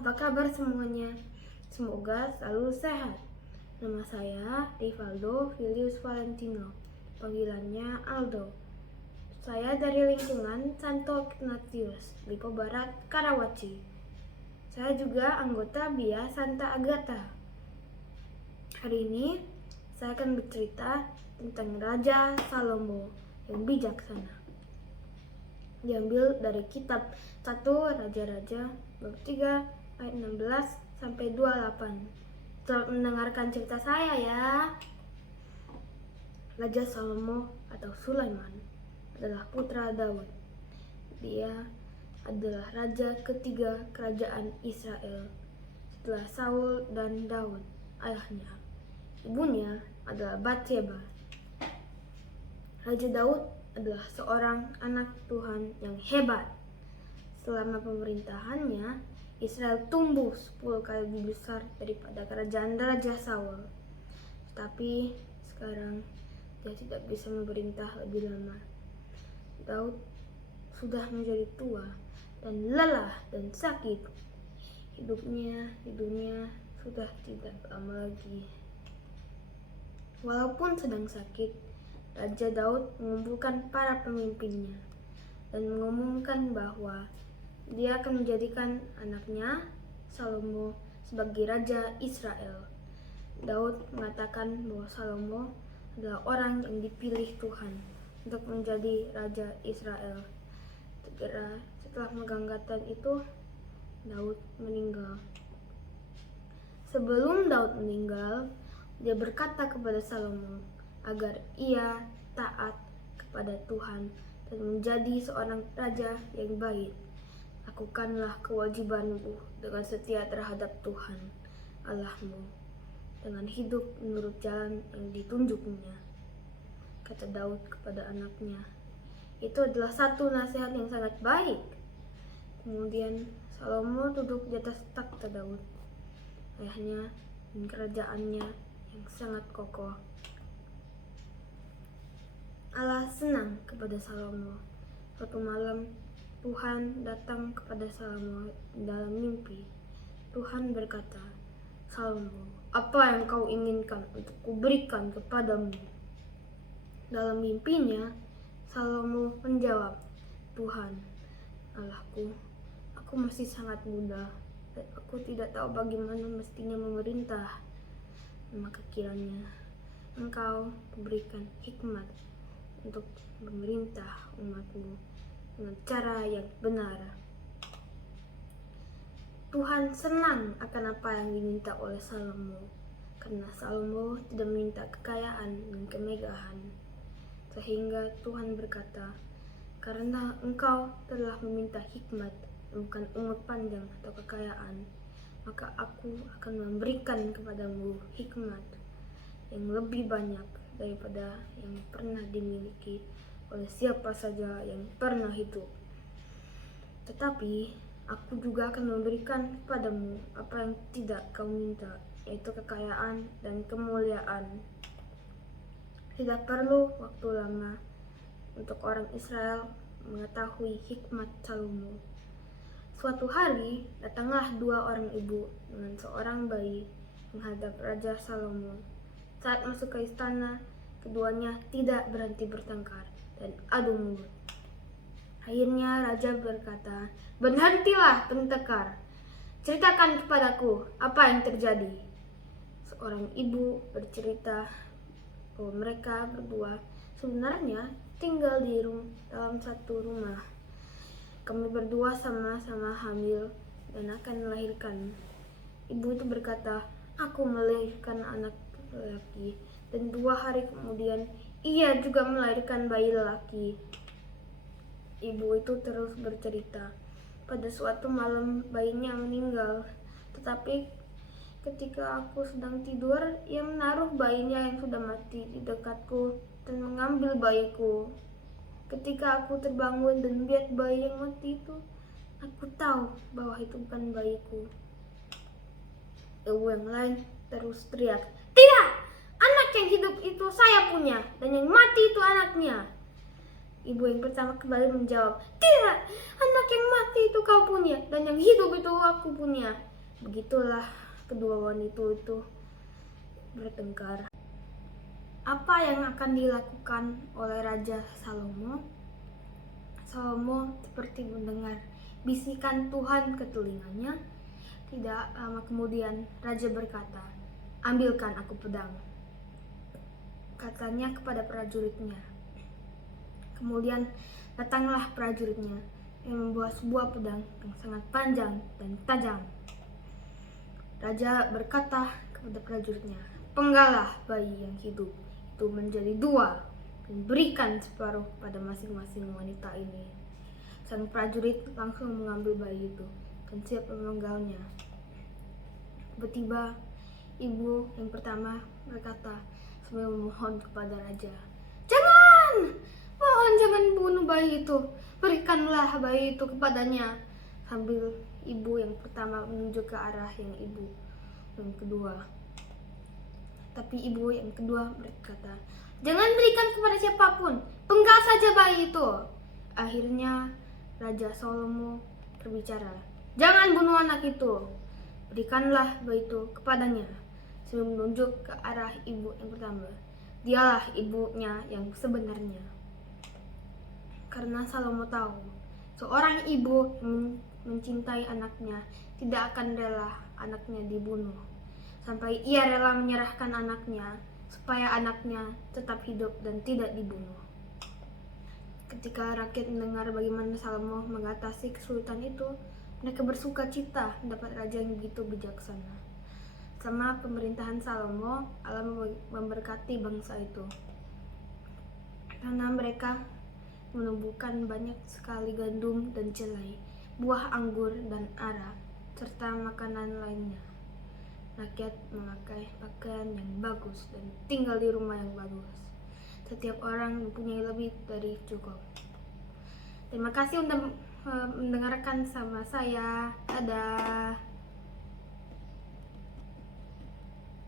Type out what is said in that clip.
apa kabar semuanya? Semoga selalu sehat. Nama saya Rivaldo Filius Valentino, panggilannya Aldo. Saya dari lingkungan Santo Ignatius, Lipo Barat, Karawaci. Saya juga anggota BIA Santa Agatha. Hari ini saya akan bercerita tentang Raja Salomo yang bijaksana. Diambil dari kitab 1 Raja-Raja bab 3 ayat 16 sampai 28. Selamat mendengarkan cerita saya ya. Raja Salomo atau Sulaiman adalah putra Daud. Dia adalah raja ketiga kerajaan Israel setelah Saul dan Daud ayahnya. Ibunya adalah Bathsheba. Raja Daud adalah seorang anak Tuhan yang hebat. Selama pemerintahannya, Israel tumbuh 10 kali lebih besar daripada kerajaan Raja Saul. Tetapi sekarang dia tidak bisa memerintah lebih lama. Daud sudah menjadi tua dan lelah dan sakit. Hidupnya di dunia sudah tidak lama lagi. Walaupun sedang sakit, Raja Daud mengumpulkan para pemimpinnya dan mengumumkan bahwa dia akan menjadikan anaknya Salomo sebagai Raja Israel. Daud mengatakan bahwa Salomo adalah orang yang dipilih Tuhan untuk menjadi Raja Israel. Segera setelah mengganggarkan itu, Daud meninggal. Sebelum Daud meninggal, dia berkata kepada Salomo agar ia taat kepada Tuhan dan menjadi seorang raja yang baik. Lakukanlah kewajibanmu dengan setia terhadap Tuhan Allahmu, dengan hidup menurut jalan yang ditunjuknya, kata Daud kepada anaknya. Itu adalah satu nasihat yang sangat baik. Kemudian Salomo duduk di atas takhta Daud, ayahnya, dan kerajaannya yang sangat kokoh. Allah senang kepada Salomo. Suatu malam Tuhan datang kepada Salomo dalam mimpi. Tuhan berkata, "Salomo, apa yang kau inginkan untuk kuberikan kepadamu?" Dalam mimpinya, Salomo menjawab, "Tuhan, Allahku, aku masih sangat muda dan aku tidak tahu bagaimana mestinya memerintah. Maka kiranya Engkau berikan hikmat untuk memerintah umatmu dengan cara yang benar." Tuhan senang akan apa yang diminta oleh Salomo, karena Salomo tidak meminta kekayaan dan kemegahan. Sehingga Tuhan berkata, "Karena engkau telah meminta hikmat, bukan umur panjang atau kekayaan, maka aku akan memberikan kepadamu hikmat yang lebih banyak daripada yang pernah dimiliki oleh siapa saja yang pernah hidup. Tetapi aku juga akan memberikan kepadamu apa yang tidak kau minta, yaitu kekayaan dan kemuliaan." Tidak perlu waktu lama untuk orang Israel mengetahui hikmat Salomo. Suatu hari datanglah 2 orang ibu dengan seorang bayi menghadap Raja Salomo. Saat masuk ke istana, keduanya tidak berhenti bertengkar dan adu mulut. Akhirnya raja berkata, "Berhentilah bertengkar. Ceritakan kepadaku apa yang terjadi." Seorang ibu bercerita bahwa mereka berdua sebenarnya tinggal dalam satu rumah. "Kami berdua sama-sama hamil dan akan melahirkan." Ibu itu berkata, "Aku melahirkan anak lelaki, dan 2 hari kemudian ia juga melahirkan bayi lelaki." Ibu itu terus bercerita, "Pada suatu malam bayinya meninggal, tetapi ketika aku sedang tidur, ia menaruh bayinya yang sudah mati di dekatku dan mengambil bayiku. Ketika aku terbangun dan melihat bayi yang mati itu, aku tahu bahwa itu bukan bayiku." Ibu yang lain terus teriak, "Tidak! Anak yang hidup itu saya punya, dan yang mati itu anaknya." Ibu yang pertama kembali menjawab, "Tidak, anak yang mati itu kau punya, dan yang hidup itu aku punya." Begitulah kedua wanita itu bertengkar. Apa yang akan dilakukan oleh Raja Salomo? Salomo seperti mendengar bisikan Tuhan ke telinganya. Tidak lama kemudian Raja berkata, "Ambilkan aku pedang," katanya kepada prajuritnya. Kemudian datanglah prajuritnya yang membawa sebuah pedang yang sangat panjang dan tajam. Raja berkata kepada prajuritnya, "Penggalah bayi yang hidup itu menjadi dua dan berikan separuh pada masing-masing wanita ini." Sang prajurit langsung mengambil bayi itu dan siap memenggalnya. Tiba-tiba ibu yang pertama berkata sambil memohon kepada raja, "Jangan! Mohon jangan bunuh bayi itu. Berikanlah bayi itu kepadanya." Sambil ibu yang pertama menunjuk ke arah yang ibu yang kedua. Tapi ibu yang kedua berkata, "Jangan berikan kepada siapapun. Penggal saja bayi itu." Akhirnya Raja Salomo berbicara, "Jangan bunuh anak itu. Berikanlah bayi itu kepadanya." Sambil menunjuk ke arah ibu yang pertama. Dialah ibunya yang sebenarnya. Karena Salomo tahu, seorang ibu yang mencintai anaknya tidak akan rela anaknya dibunuh, sampai ia rela menyerahkan anaknya supaya anaknya tetap hidup dan tidak dibunuh. Ketika rakyat mendengar bagaimana Salomo mengatasi kesulitan itu, mereka bersuka cita mendapat raja yang begitu bijaksana. Selama pemerintahan Salomo, Allah memberkati bangsa itu karena mereka menumbuhkan banyak sekali gandum dan jelai, buah anggur dan ara, serta makanan lainnya. Rakyat memakai pakaian yang bagus dan tinggal di rumah yang bagus. Setiap orang mempunyai lebih dari cukup. Terima kasih untuk mendengarkan sama saya. Dadah.